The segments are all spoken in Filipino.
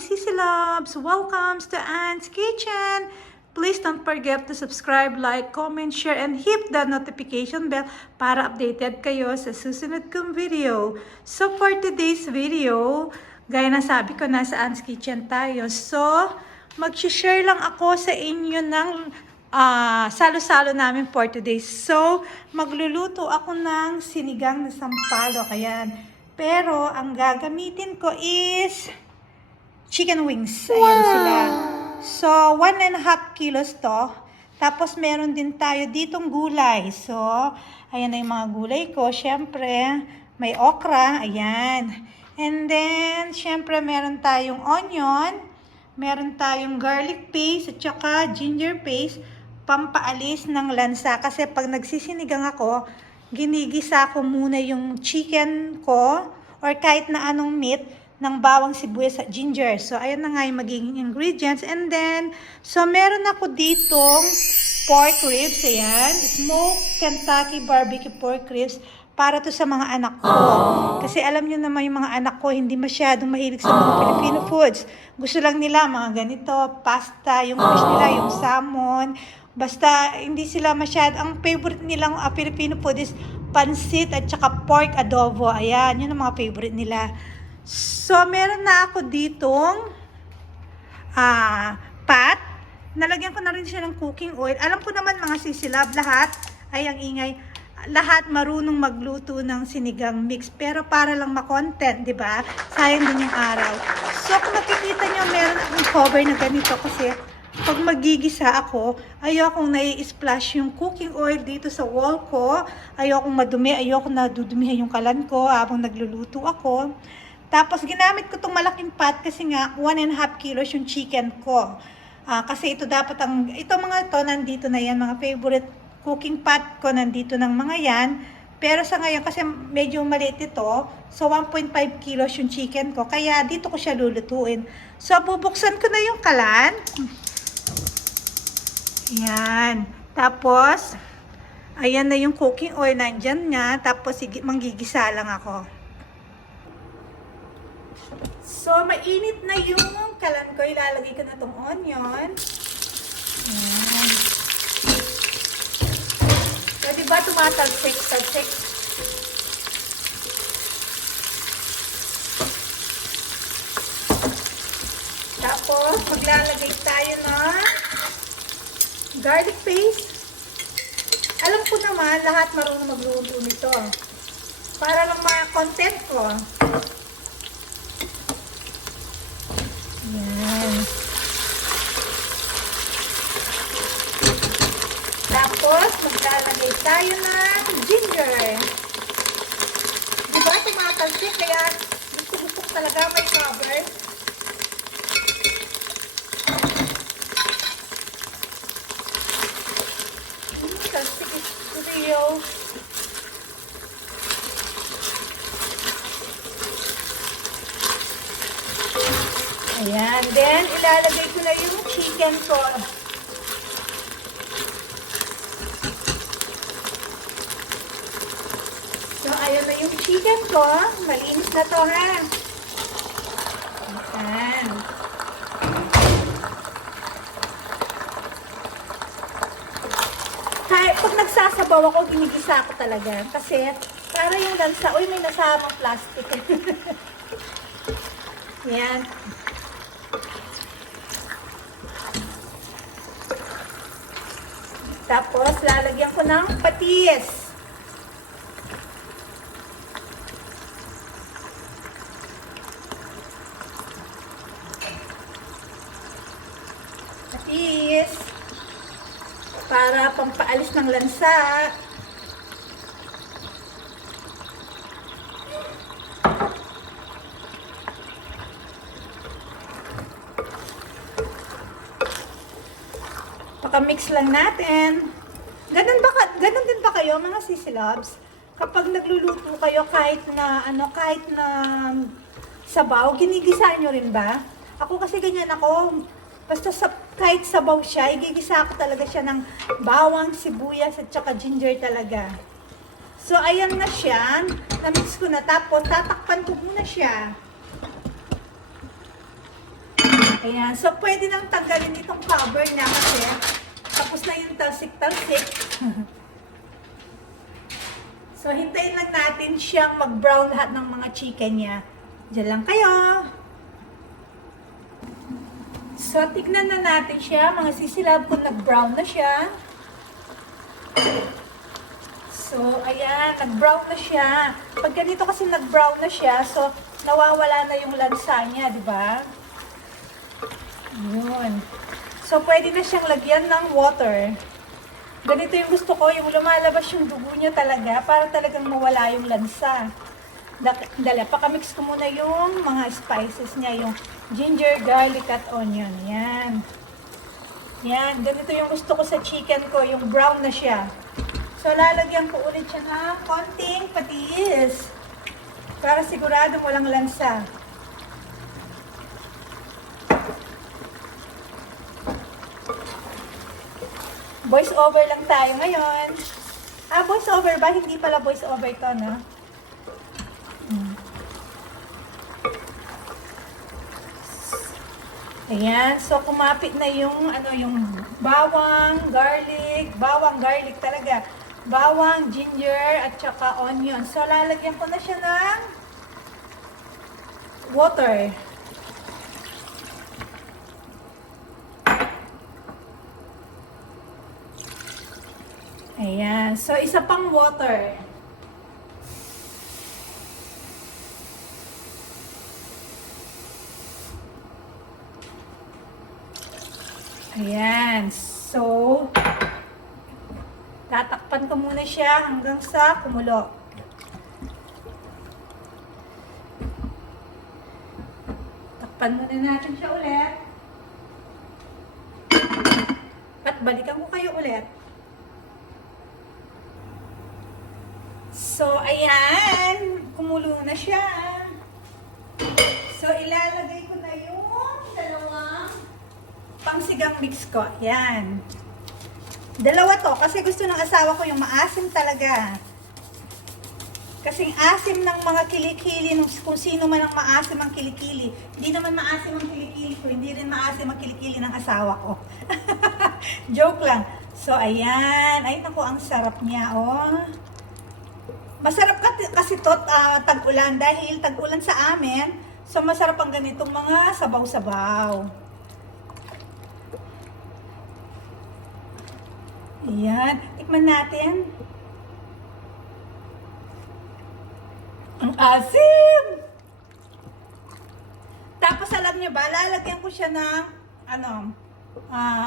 morning, Sissy Loves! Welcome to Anne's Kitchen! Please don't forget to subscribe, like, comment, share, and hit the notification bell para updated kayo sa susunod kong video. So for today's video, gaya na sabi ko, nasa Anne's Kitchen tayo. So, mag-share lang ako sa inyo ng salo-salo namin for today. So, magluluto ako ng sinigang na sampalok. Ayan. Pero, ang gagamitin ko is chicken wings. Ayan sila. So, 1.5 kilos to. Tapos, meron din tayo ditong gulay. So, ayan na yung mga gulay ko. Siyempre, may okra. Ayan. And then, siyempre, meron tayong onion. Meron tayong garlic paste at saka ginger paste. Pampaalis ng lansa. Kasi pag nagsisinigang ako, ginigisa ko muna yung chicken ko or kahit na anong meat ng bawang sibuyas at ginger. So, ayan na nga yung magiging ingredients. And then, so meron ako ditong pork ribs. Ayan. Smoked Kentucky barbecue pork ribs para to sa mga anak ko. Kasi alam nyo naman yung mga anak ko, hindi masyadong mahilig sa mga Filipino foods. Gusto lang nila mga ganito, pasta, yung fish nila, yung salmon. Basta, hindi sila ang favorite nilang Filipino food is pansit at saka pork adobo. Ayan, yun ang mga favorite nila. So, meron na ako ditong pat. Nalagyan ko na rin siya ng cooking oil. Alam ko naman mga sisilab, lahat ay ang ingay. Lahat marunong magluto ng sinigang mix. Pero para lang ma-content, di ba? Sayang din yung araw. So, kung nakikita nyo, meron akong cover na ganito kasi pag magigisa ako, ayokong nai-splash yung cooking oil dito sa wall ko. Ayokong madumi, ayokong nadudumihan yung kalan ko habang nagluluto ako. Tapos ginamit ko itong malaking pot kasi nga 1.5 kilos yung chicken ko. Kasi ito dapat ito mga ito nandito na yan, mga favorite cooking pot ko nandito ng mga yan. Pero sa ngayon kasi medyo maliit ito, so 1.5 kilos yung chicken ko, kaya dito ko siya lulutuin. So bubuksan ko na yung kalan. Ayan. Tapos, ayan na yung cooking oil, nandyan nga. Tapos, manggigisa lang ako. So, mainit na yung kalan ko. Ilalagay ko na itong onion. Ayan. So, diba tumatalsik-talsik? Tapos, maglalagay tayo ng garlic paste. Alam ko naman, lahat marunong magluto nito. Para lang ma-content ko. Yan. Tapos, maglalagay tayo ng ginger. Diba, tumatalsik? Kaya, gusto ko talaga may cover. Ayan. Then, ilalagay ko na yung chicken ko. So, ayun na yung chicken ko. Malinis na to, ha? Ayan. Pag nagsasabaw ako, ginigisa ko talaga. Kasi, para yung lansa, uy, may nasamang plastic. Yan. Tapos, lalagyan ko ng patis. Patis. Para pampaalis ng lansa. Paka-mix lang natin. Ganun din ba kayo mga sissy loves? Kapag nagluluto kayo kahit na sabaw, ginigisa nyo rin ba? Ako kasi ganyan ako. Basta kahit sabaw siya, igigisa ko talaga siya ng bawang, sibuyas at saka ginger talaga. So ayan na siya. Na-mix ko na. Tapos tatakpan ko muna siya. Ayan. So, pwede nang tanggalin itong cover niya kasi tapos na yung talsik-talsik. So, hintayin lang natin siyang mag-brown lahat ng mga chicken niya. Diyan lang kayo. So, tignan na natin siya. Mga sisilab kung nag-brown na siya. So, ayan. Nag-brown na siya. Pag ganito kasi nag-brown na siya, so, nawawala na yung lansa niya, di ba? Yun. So, pwede na siyang lagyan ng water. Ganito yung gusto ko, yung lumalabas yung dugo niya talaga para talagang mawala yung lansa. Dali, pakamix ko muna yung mga spices niya, yung ginger, garlic, at onion. Yan. Yan, ganito yung gusto ko sa chicken ko, yung brown na siya. So, lalagyan ko ulit siya ng konting patis para sigurado walang lansa. Voice over lang tayo ngayon. Voice over ba? Hindi pala voice over to, no? Ayan. So, kumapit na yung, yung bawang, garlic talaga. Bawang, ginger, at saka onion. So, lalagyan ko na siya ng water. Ayan. So, isa pang water. Ayan. So, tatakpan ko muna siya hanggang sa kumulo. Takpan muna natin siya ulit. At balikan ko kayo ulit. So, ayan. Kumulo na siya. So, ilalagay ko na yung dalawang pangsigang mix ko. Ayan. Dalawa to. Kasi gusto ng asawa ko yung maasim talaga. Kasing asim ng mga kilikili, kung sino man ang maasim ang kilikili. Hindi naman maasim ang kilikili ko. Hindi rin maasim ang kilikili ng asawa ko. Joke lang. So, ayan. Ay, naku, ang sarap niya, oh. Masarap kasi to tag-ulan dahil tag-ulan sa amin. So masarap ang ganitong mga sabaw-sabaw. Ayan. Tikman natin. Ang asim! Tapos alam niyo ba, lalagyan ko siya ng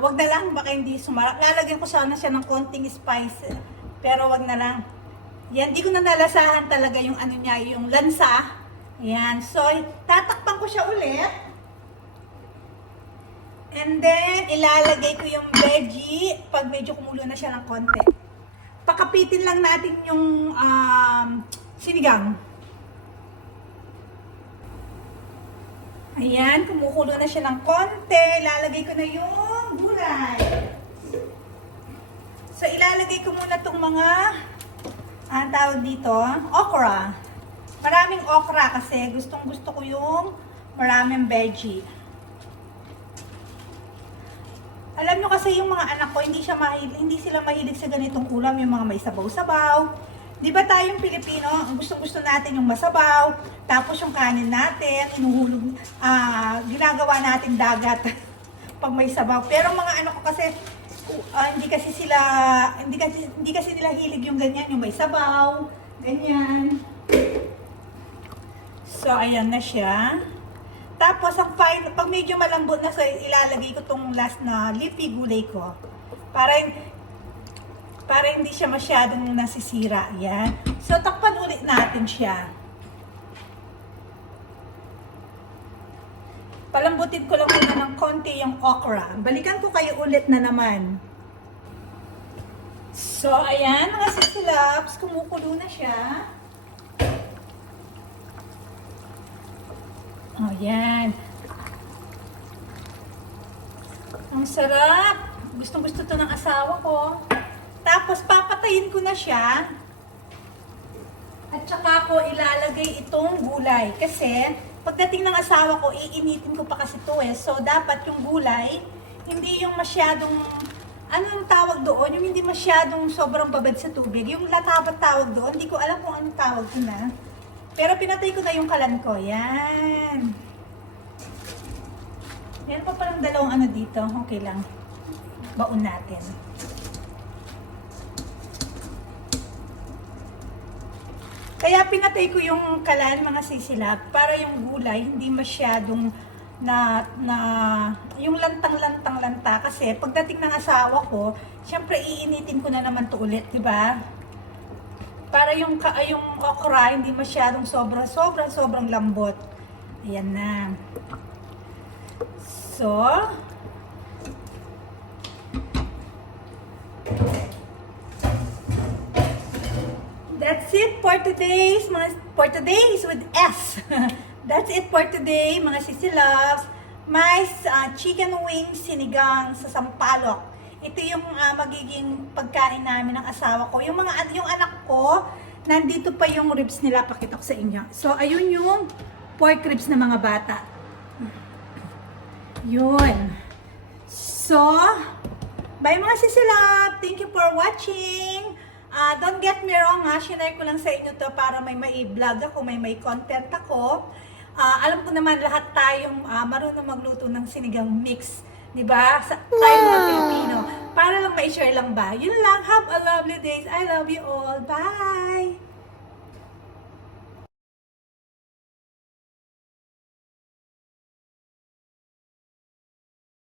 wag na lang, baka hindi sumarap. Lalagyan ko sana siya ng konting spice. Pero wag na lang. Yan, di ko na nalasahan talaga yung niya, yung lansa. Yan, so tatakpan ko siya ulit. And then, ilalagay ko yung veggie pag medyo kumulo na siya ng konti. Pakapitin lang natin yung sinigang. Ayan, kumukulo na siya ng konti. Ilalagay ko na yung gulay. So, ilalagay ko muna itong mga tawag dito, okra. Maraming okra kasi gustong-gusto ko yung maraming veggie. Alam nyo kasi yung mga anak ko, hindi sila mahilig sa ganitong ulam, yung mga may sabaw-sabaw. Di ba tayong Pilipino, ang gustong-gusto natin yung masabaw, tapos yung kanin natin, inuhulog, ginagawa natin dagat pag may sabaw. Pero mga anak ko kasi, hindi kasi nila hilig yung ganyan, yung may sabaw, ganyan. So, ayan na siya. Tapos, pag medyo malambot na, so, ilalagay ko tong last na leafy gulay ko. Para hindi siya masyadong nasisira. Ayan. So, takpan ulit natin siya. Palambutin ko lang muna ng konti yung okra. Balikan ko kayo ulit na naman. So, ayan, mga sisilabs, kumukulo na siya. Oh, yan. Ang sarap. Gustong-gusto to ng asawa ko. Tapos, papatayin ko na siya. At saka ko ilalagay itong gulay. Kasi pagdating ng asawa ko, iinitin ko pa kasi ito eh. So dapat yung gulay, hindi yung masyadong, anong tawag doon? Yung hindi masyadong sobrang babad sa tubig. Yung latapat tawag doon, hindi ko alam kung anong tawag doon na. Pero pinatay ko na yung kalan ko. Yan. Meron pa palang dalawang ano dito. Okay lang. Baon natin. Kaya pinatay ko yung kalan, mga sisilap, para yung gulay hindi masyadong yung lantang-lantang-lanta. Kasi pagdating ng asawa ko, syempre iinitin ko na naman to ulit, di ba? Para yung okra hindi masyadong sobrang lambot. Ayan na. So, that's it for today's with S. That's it for today, mga sisiloves. My chicken wings sinigang sa sampalok. Ito yung magiging pagkain namin ng asawa ko. Yung anak ko, nandito pa yung ribs nila, pakita ko sa inyo. So, ayun yung pork ribs ng mga bata. Yun. So, bye mga sisilap. Thank you for watching. Don't get me wrong ha, shinare ko lang sa inyo to para may mai-vlog ako, may content ako. Alam ko naman lahat tayong marunong magluto ng sinigang mix, di ba? Tayo mga Pilipino. Para lang ma-share lang ba? Yun lang. Have a lovely day. I love you all. Bye!